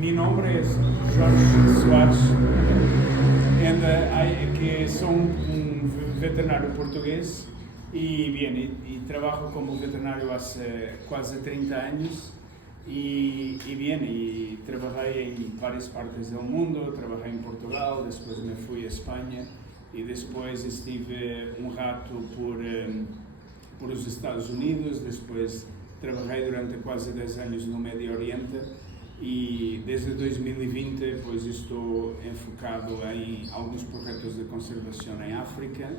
Mi nombre es Jorge Soares, que soy un veterinario portugués y trabajo como veterinario hace casi 30 años y trabajé en varias partes del mundo. Trabajé en Portugal, después me fui a España y después estuve un rato por los Estados Unidos. Después trabajé durante quase 10 anos no Médio Oriente e desde 2020 pues estou enfocado em alguns projetos de conservação em África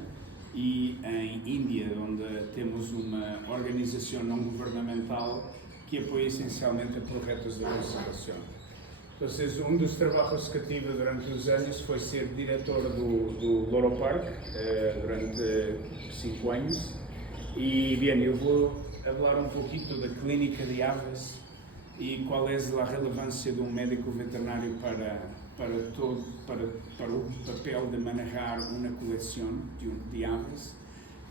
e em Índia, onde temos uma organização não governamental que apoia essencialmente projetos de conservação. Então, dos trabalhos que tive durante os anos foi ser diretor do Loro Park durante 5 anos. E, bem, eu vou falar pouquinho da clínica de aves e qual é a relevância de médico veterinário para o papel de manejar uma coleção de aves.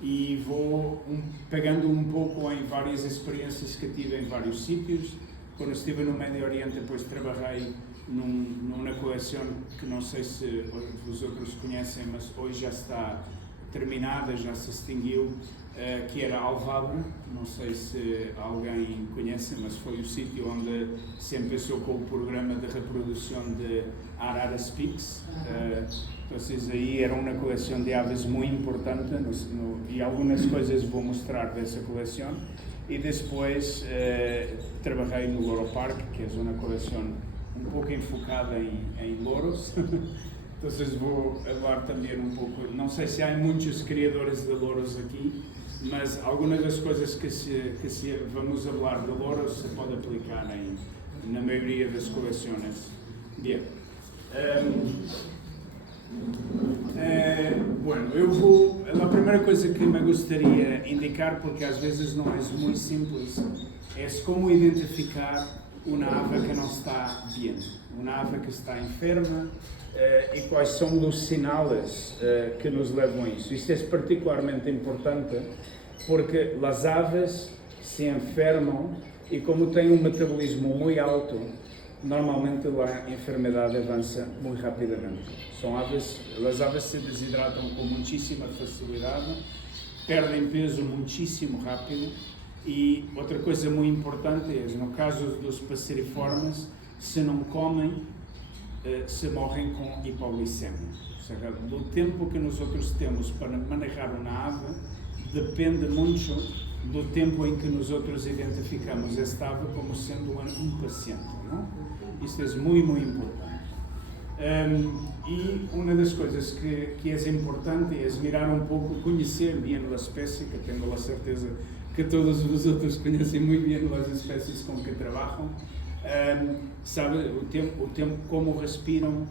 E vou pegando pouco em várias experiências que tive em vários sítios. Quando estive no Médio Oriente, depois trabalhei numa coleção que não sei se os outros conhecem, mas hoje já está terminada, já se extinguiu, que era Alvabra. Não sei se alguém conhece, mas foi o sítio onde se começou com o programa de reprodução de Araras Pics. Então, aí era uma coleção de aves muito importante e algumas coisas vou mostrar dessa coleção. E depois trabalhei no Loro Park, que é uma coleção pouco enfocada em louros. Então vou falar também pouco, não sei se há muitos criadores de louros aqui, mas algumas das coisas que vamos falar de louros se pode aplicar na maioria das coleções. Bem. A primeira coisa que me gostaria de indicar, porque às vezes não é muito simples, é como identificar uma ave que não está bem, uma ave que está enferma e quais são os sinais que nos levam a isso. Isto é particularmente importante porque as aves se enfermam e como têm um metabolismo muito alto, normalmente a enfermidade avança muito rapidamente. As aves se desidratam com muitíssima facilidade, perdem peso muitíssimo rápido e outra coisa muito importante é, no caso dos passeriformes, se não comem, se morrem com hipoglicemia. Ou seja, do tempo que nós temos para manejar uma ave depende muito do tempo em que nós identificamos esta ave como sendo um paciente. Não? Isto é muito importante. E uma das coisas que é importante é mirar pouco, conhecer bem a espécie, que tenho a certeza que todos os outros conhecem muito bem as espécies com que trabalham. Sabe o tempo como respiram,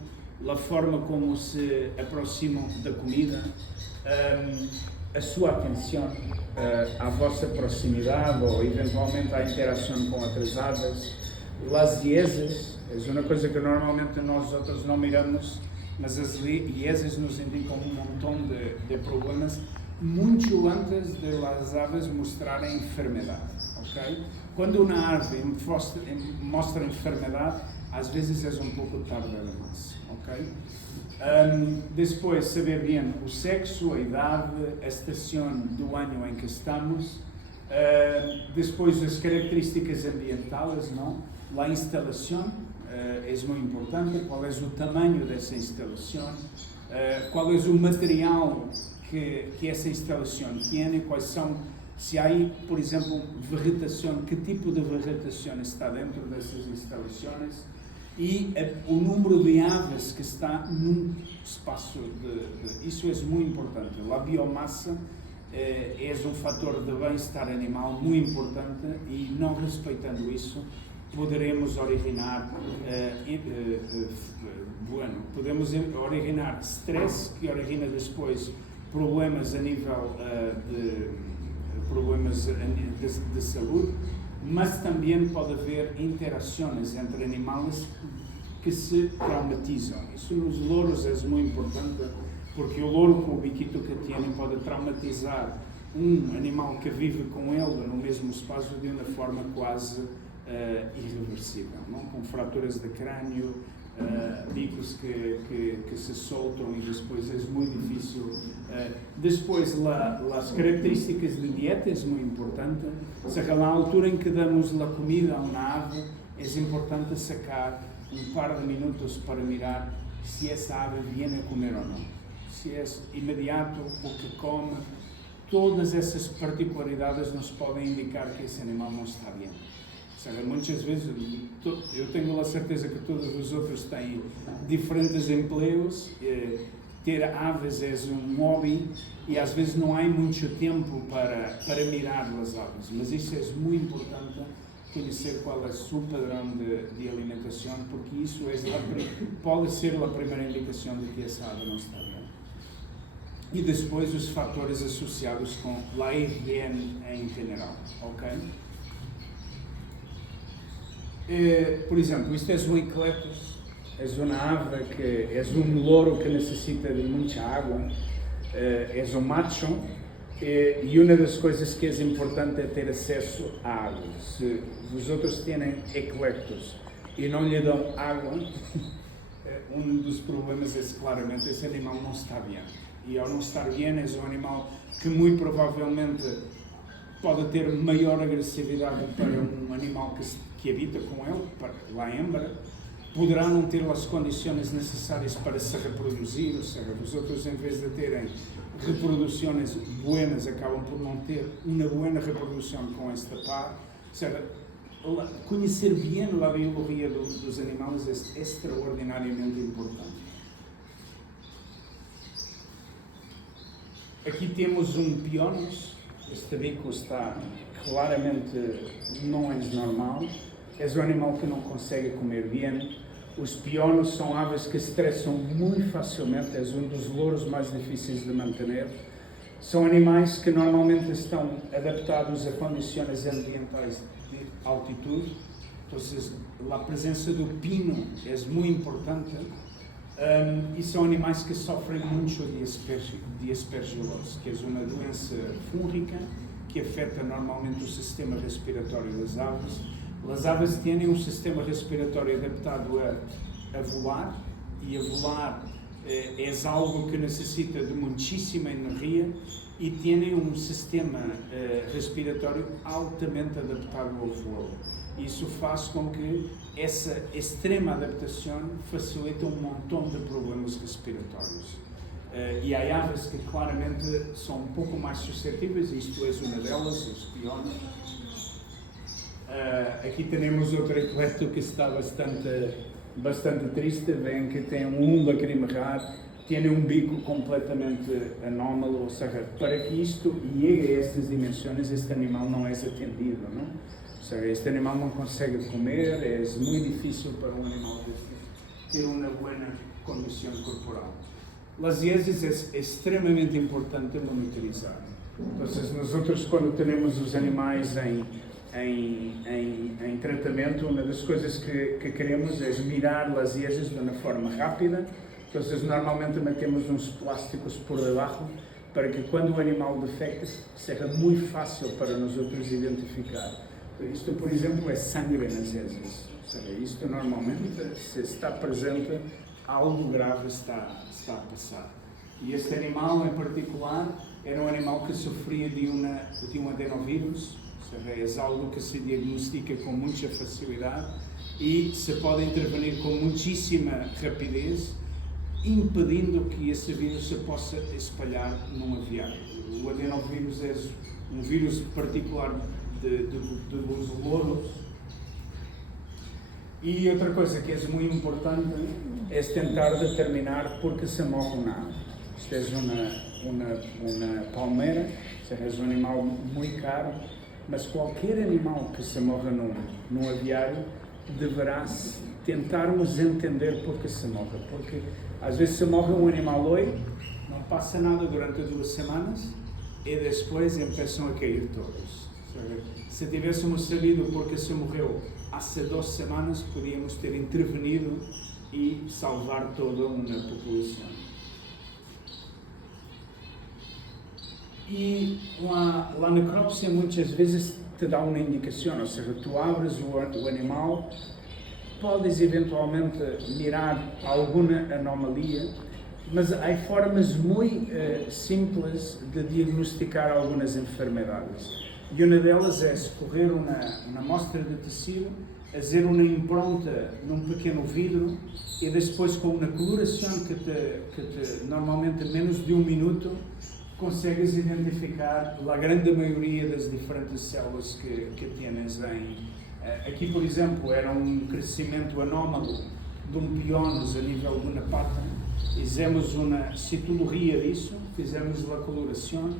a forma como se aproximam da comida, a sua atenção, a vossa proximidade ou eventualmente a interação com outras aves, as lieses, é uma coisa que normalmente nós outros não miramos, mas as lieses nos indicam montão de problemas muito antes de as aves mostrarem enfermidade, ok? Quando uma ave mostra enfermidade, às vezes é pouco tarde demais, ok? Depois, saber bem o sexo, a idade, a estação do ano em que estamos, depois as características ambientais, não? A instalação é muito importante, qual é o tamanho dessa instalação, qual é o material que essa instalação tem, quais são, se há, por exemplo, vegetação, que tipo de vegetação está dentro dessas instalações e o número de aves que está num espaço isso é muito importante. A biomassa é um fator de bem-estar animal muito importante e não respeitando isso poderemos originar podemos originar stress que origina depois problemas a nível de saúde, mas também pode haver interações entre animais que se traumatizam. Isso nos louros é muito importante, porque o louro com o biquito que tem pode traumatizar um animal que vive com ele no mesmo espaço de uma forma quase irreversível, não? Com fraturas de crânio, bicos que se soltam e depois é muito difícil. Después, as características de dieta é muito importante. O sea, na altura em que damos a comida a uma ave, é importante sacar par de minutos para mirar se essa ave viene a comer ou não. Se é imediato o que come, todas essas particularidades nos podem indicar que esse animal não está bem. Seja, muitas vezes, eu tenho a certeza que todos os outros têm diferentes empregos, ter aves é um hobby e às vezes não há muito tempo para mirar as aves, mas isso é muito importante, conhecer qual é o seu padrão de alimentação, porque isso pode ser a primeira indicação de que essa ave não está bem. E depois os fatores associados com a higiene em geral, ok? Por exemplo, isto é um ecletus, é uma ave que é um louro que necessita de muita água, é um macho, e uma das coisas que é importante é ter acesso à água. Se os outros têm ecletus e não lhe dão água, um dos problemas é que claramente esse animal não está bem. E ao não estar bem, é um animal que muito provavelmente pode ter maior agressividade para um animal que habita com ele, para a hembra, poderá não ter as condições necessárias para se reproduzir, ou seja, os outros, em vez de terem reproduções buenas, acabam por não ter uma boa reprodução com este par. Ou seja, conhecer bem a biologia dos animais é extraordinariamente importante. Aqui temos um pionis. Este bico está claramente não é normal. É um animal que não consegue comer bem. Os pionos são aves que estressam muito facilmente. É um dos louros mais difíceis de manter. São animais que normalmente estão adaptados a condições ambientais de altitude. Então, a presença do pino é muito importante. E são animais que sofrem muito de aspergilose, que é uma doença fúngica que afeta normalmente o sistema respiratório das aves. As aves têm um sistema respiratório adaptado a voar, e a voar é algo que necessita de muitíssima energia e têm um sistema respiratório altamente adaptado ao voo. Isso faz com que essa extrema adaptação facilite um montão de problemas respiratórios. E há aves que claramente são um pouco mais suscetíveis, isto é uma delas, os piones. Aqui temos outro ecleto que está bastante triste, vem que tem um lacrimejar, tem um bico completamente anómalo, ou seja, para que isto chegue a estas dimensões, este animal não é atendido, não? Ou seja, este animal não consegue comer, é muito difícil para um animal ter uma boa condição corporal. As IESs é extremamente importante monitorizar. Então, nós quando temos os animais em tratamento, uma das coisas que queremos é mirar as IESs de uma forma rápida. Então, normalmente metemos uns plásticos por debaixo para que quando o animal defecta, seja muito fácil para nós outros identificar. Isto, por exemplo, é sangue nas IESs. Ou seja, isto normalmente, se está presente, algo grave está a passar. E este animal em particular era um animal que sofria de um adenovírus, ou seja, é algo que se diagnostica com muita facilidade e se pode intervenir com muitíssima rapidez, impedindo que esse vírus se possa espalhar num aviário. O adenovírus é um vírus particular dos louros. E outra coisa que é muito importante é tentar determinar por que se morre uma ave. Isto é uma palmeira, é um animal muito caro, mas qualquer animal que se morra num aviário deverá tentarmos entender por que se morre. Porque às vezes se morre um animal hoje, não passa nada durante 2 semanas e depois começam a cair todos. Se tivéssemos sabido porque se morreu há 2 semanas, podíamos ter intervenido e salvar toda uma população. E a necrópsia muitas vezes te dá uma indicação, ou seja, tu abres o animal, podes eventualmente mirar alguma anomalia, mas há formas muito simples de diagnosticar algumas enfermidades. E uma delas é escorrer uma amostra de tecido, fazer uma impronta num pequeno vidro e depois com uma coloração que te normalmente em menos de 1 minuto consegues identificar a grande maioria das diferentes células que tens aqui, por exemplo, era um crescimento anómalo de um pionus a nível de uma pata. Fizemos uma citologia disso, fizemos a coloração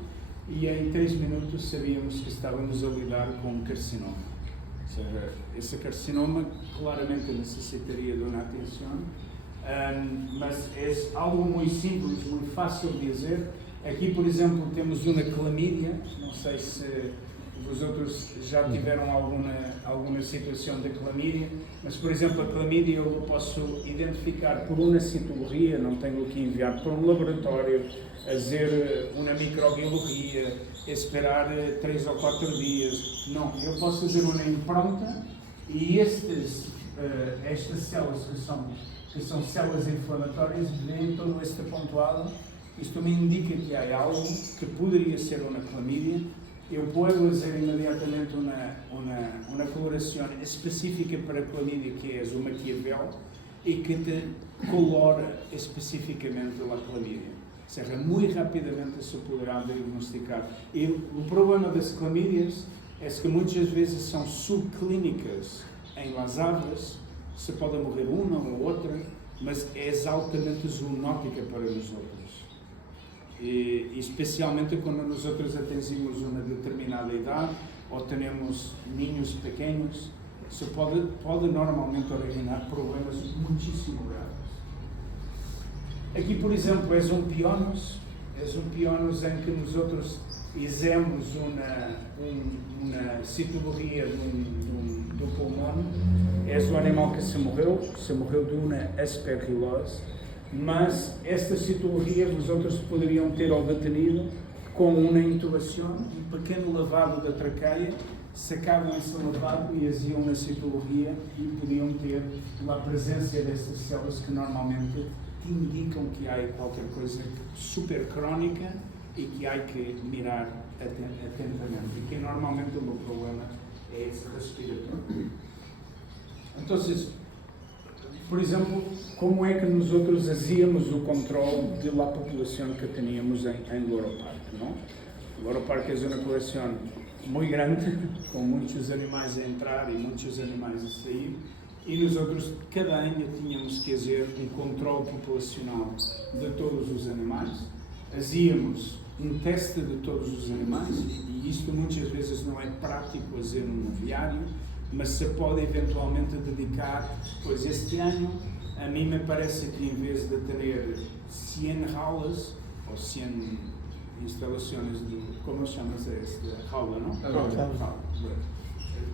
e em 3 minutos sabíamos que estávamos a lidar com um carcinoma. Ou seja, esse carcinoma claramente necessitaria de uma atenção, mas é algo muito simples, muito fácil de dizer. Aqui, por exemplo, temos uma clamídia, não sei se vosotros já tiveram alguma situação de clamídia, mas, por exemplo, a clamídia eu posso identificar por uma citologia, não tenho que enviar para um laboratório, fazer uma microbiologia, esperar 3 ou 4 dias. Não, eu posso fazer uma impronta e estas células que são células inflamatórias, veem todo este pontuado. Isto me indica que há algo que poderia ser uma clamídia. Eu posso fazer imediatamente uma coloração específica para a clamídia, que é o Maquiavel, e que te colora especificamente a clamídia. Ou seja, muito rapidamente se poderá diagnosticar. E o problema das clamídias é que muitas vezes são subclínicas em las aves, se pode morrer uma ou outra, mas é altamente zoonótica para nós outros. E especialmente quando nós outros atingimos uma determinada idade ou temos ninhos pequenos, se pode normalmente originar problemas muitíssimo graves. Aqui, por exemplo, é um pionus em que nós outros fizemos uma citologia do pulmão. É um animal que se morreu de uma aspergilose. Mas esta citologia os outros poderiam ter ao detenido com uma intubação, um pequeno lavado da traqueia, sacavam esse lavado e faziam uma citologia e podiam ter a presença destas células que normalmente indicam que há qualquer coisa super crónica e que há que mirar atentamente. E que normalmente o meu problema é esse respiratório. Então, por exemplo, como é que nós outros fazíamos o controle da população que tínhamos em Loro Parque, não? Loro Parque é uma população muito grande, com muitos animais a entrar e muitos animais a sair, e nós outros, cada ano, tínhamos que fazer um controle populacional de todos os animais. Fazíamos um teste de todos os animais, e isto muitas vezes não é prático fazer num aviário, mas se pode eventualmente dedicar, pois este ano, a mim me parece que em vez de ter 100 jaulas, ou 100 instalações de, como chama-se esta jaula, não? Jaula.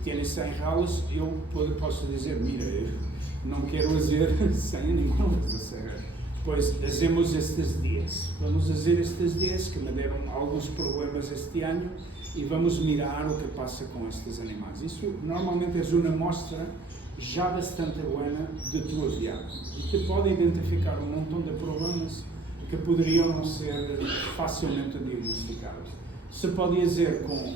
Tem 100 jaulas, eu posso dizer, mira, eu não quero fazer 100 animais, pois fazemos estes dias. Vamos fazer estes dias que me deram alguns problemas este ano, e vamos mirar o que passa com estes animais. Isso normalmente é uma amostra já bastante boa de tua viagem e que pode identificar um montão de problemas que poderiam não ser facilmente diagnosticados. Se pode fazer com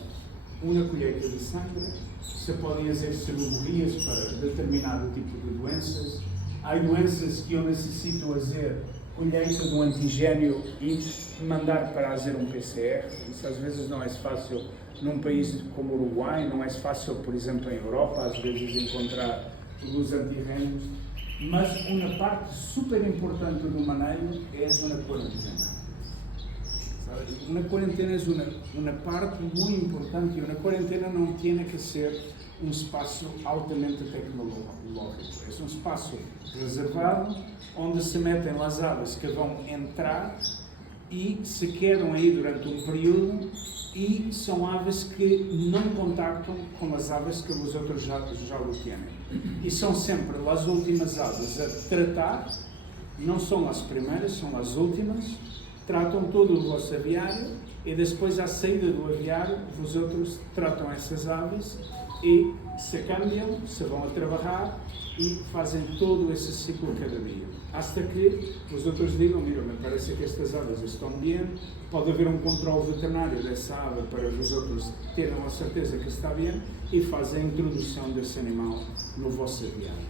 uma colheita de sangue, se pode fazer cirurgias para determinado tipo de doenças. Há doenças que eu necessito fazer colheita do antigênio e mandar para fazer um PCR. Isso às vezes não é fácil num país como o Uruguai, não é fácil, por exemplo, em Europa, às vezes encontrar os antigênios, mas uma parte super importante do manejo é uma quarentena. Uma quarentena é uma parte muito importante, e uma quarentena não tem que ser um espaço altamente tecnológico. É um espaço reservado, onde se metem as aves que vão entrar e se quedam aí durante um período, e são aves que não contactam com as aves que os outros já o têm. E são sempre as últimas aves a tratar, não são as primeiras, são as últimas, tratam todo o vosso aviário, e depois, à saída do aviário, vosotros tratam essas aves e se cambiam, se vão a trabalhar e fazem todo esse ciclo cada dia. Hasta que vosotros digam, mira, me parece que estas aves estão bem, pode haver um controle veterinário dessa ave para vosotros terem a certeza que está bem e fazem a introdução desse animal no vosso aviário.